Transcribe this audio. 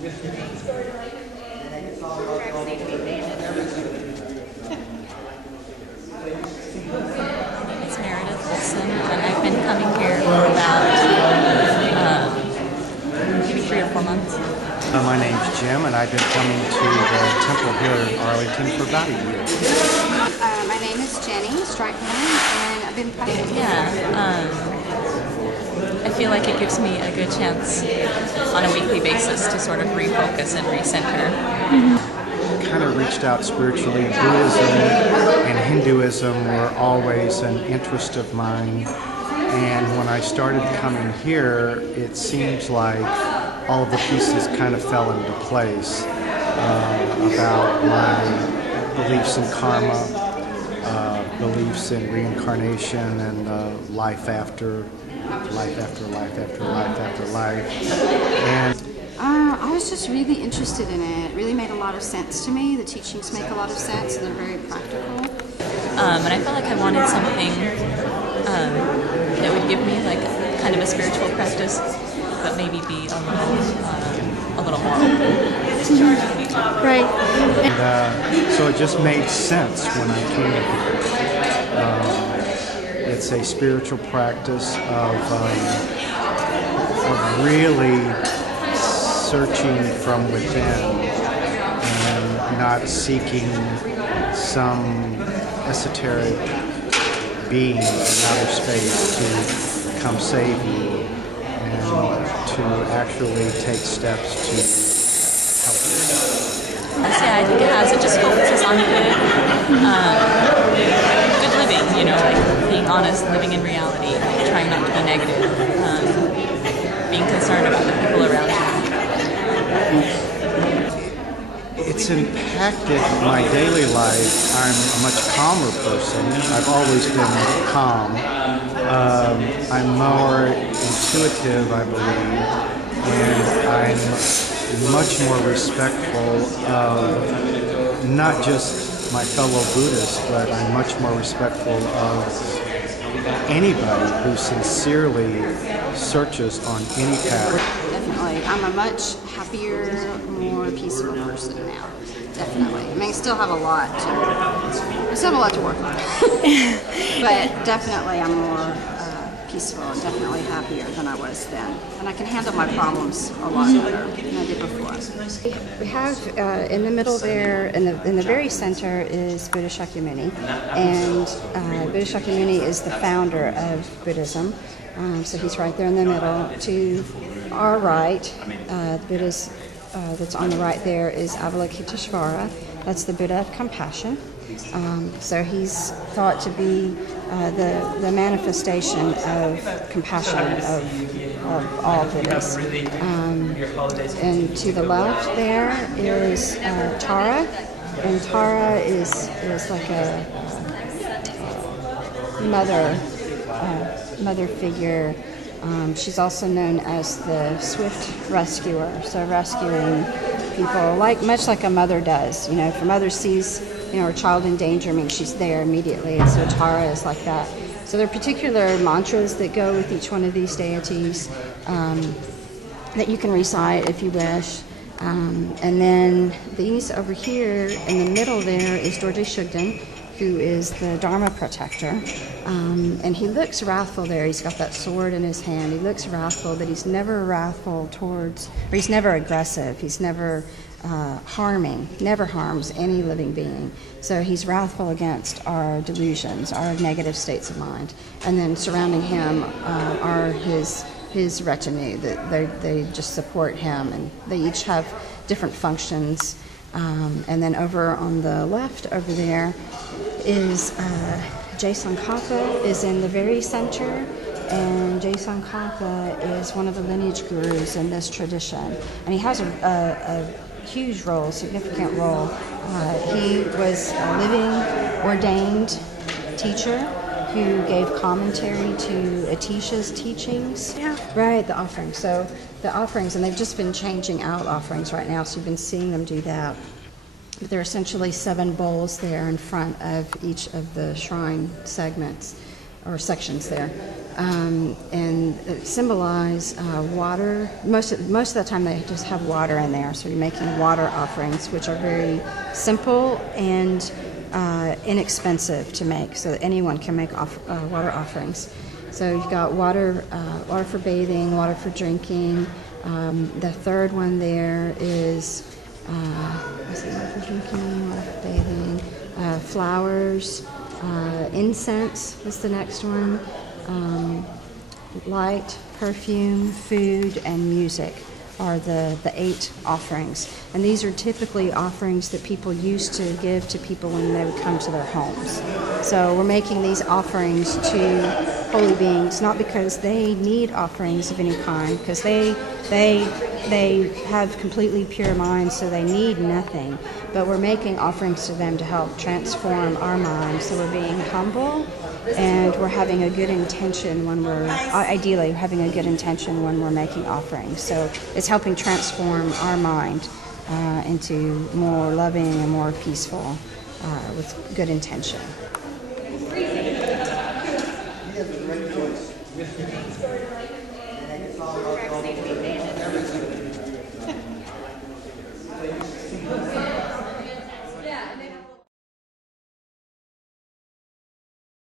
And I've been coming here for about maybe 3 or 4 months. My name's Jim, and I've been coming to the temple here in Arlington for about a year. My name is Jenny Strighorn, and I've been practicing. I feel like it gives me a good chance on a weekly basis to sort of refocus and recenter. Kind of reached out spiritually. Buddhism and Hinduism were always an interest of mine, and when I started coming here, it seems like all of the pieces kind of fell into place about my beliefs in karma, beliefs in reincarnation, and life after life after life after life after life. And I was just really interested in it. It really made a lot of sense to me. The teachings make a lot of sense, and they're very practical. And I felt like I wanted something that would give me like kind of a spiritual practice, but maybe be a little more open. Right. And, so it just made sense when I came here. It's a spiritual practice of really searching from within and not seeking some esoteric being in outer space to come save you, and to actually take steps to help yourself. Yeah, I think it has. It just focuses on good living, you know, like being honest, living in reality, trying not to be negative, being concerned about the people around you. It's impacted my daily life. I'm a much calmer person. I've always been calm. I'm more intuitive, I believe, and I'm much more respectful of not just my fellow Buddhists, but I'm much more respectful of anybody who sincerely searches on any path. Definitely. I'm a much happier, more peaceful person now. Definitely. I mean, I still have a lot to work on. But definitely I'm more peaceful and definitely happier than I was then. And I can handle my problems a lot better than I did before. We have in the middle there, in the very center, is Buddha Shakyamuni. And Buddha Shakyamuni is the founder of Buddhism. So he's right there in the middle. To our right, the Buddha's that's on the right there is Avalokiteshvara. That's the Buddha of compassion. So he's thought to be the manifestation of compassion of all Buddhas. And to the left there is Tara, and Tara is like a mother figure. She's also known as the swift rescuer, so rescuing people much like a mother does. You know, if a mother sees her child in danger, means she's there immediately, and so Tara is like that. So there are particular mantras that go with each one of these deities that you can recite if you wish. And then these over here in the middle there is Dorje Shugden, who is the Dharma protector. And he looks wrathful there. He's got that sword in his hand. He looks wrathful, but he's never wrathful he's never aggressive. He's never harming, never harms any living being. So he's wrathful against our delusions, our negative states of mind. And then surrounding him are his retinue. That they just support him, and they each have different functions. And then over on the left over there is Je Tsongkhapa is in the very center, and Je Tsongkhapa is one of the lineage gurus in this tradition, and he has a huge role, significant role. He was a living ordained teacher who gave commentary to Atisha's teachings. Yeah. Right, the offerings. So the offerings, and they've just been changing out offerings right now, so you've been seeing them do that. But there are essentially 7 bowls there in front of each of the shrine segments or sections there. and symbolize water. Most of the time they just have water in there, so you're making water offerings, which are very simple and inexpensive to make, so that anyone can make water offerings. So you've got water for bathing, water for drinking. The third one there is water for drinking, water for bathing, flowers, incense is the next one. Light, perfume, food, and music are the 8 offerings. And these are typically offerings that people used to give to people when they would come to their homes. So we're making these offerings to holy beings, not because they need offerings of any kind, because they have completely pure minds, so they need nothing. But we're making offerings to them to help transform our minds. So we're being humble, and we're having a good intention when we're, ideally, having a good intention when we're making offerings. So it's helping transform our mind into more loving and more peaceful with good intention.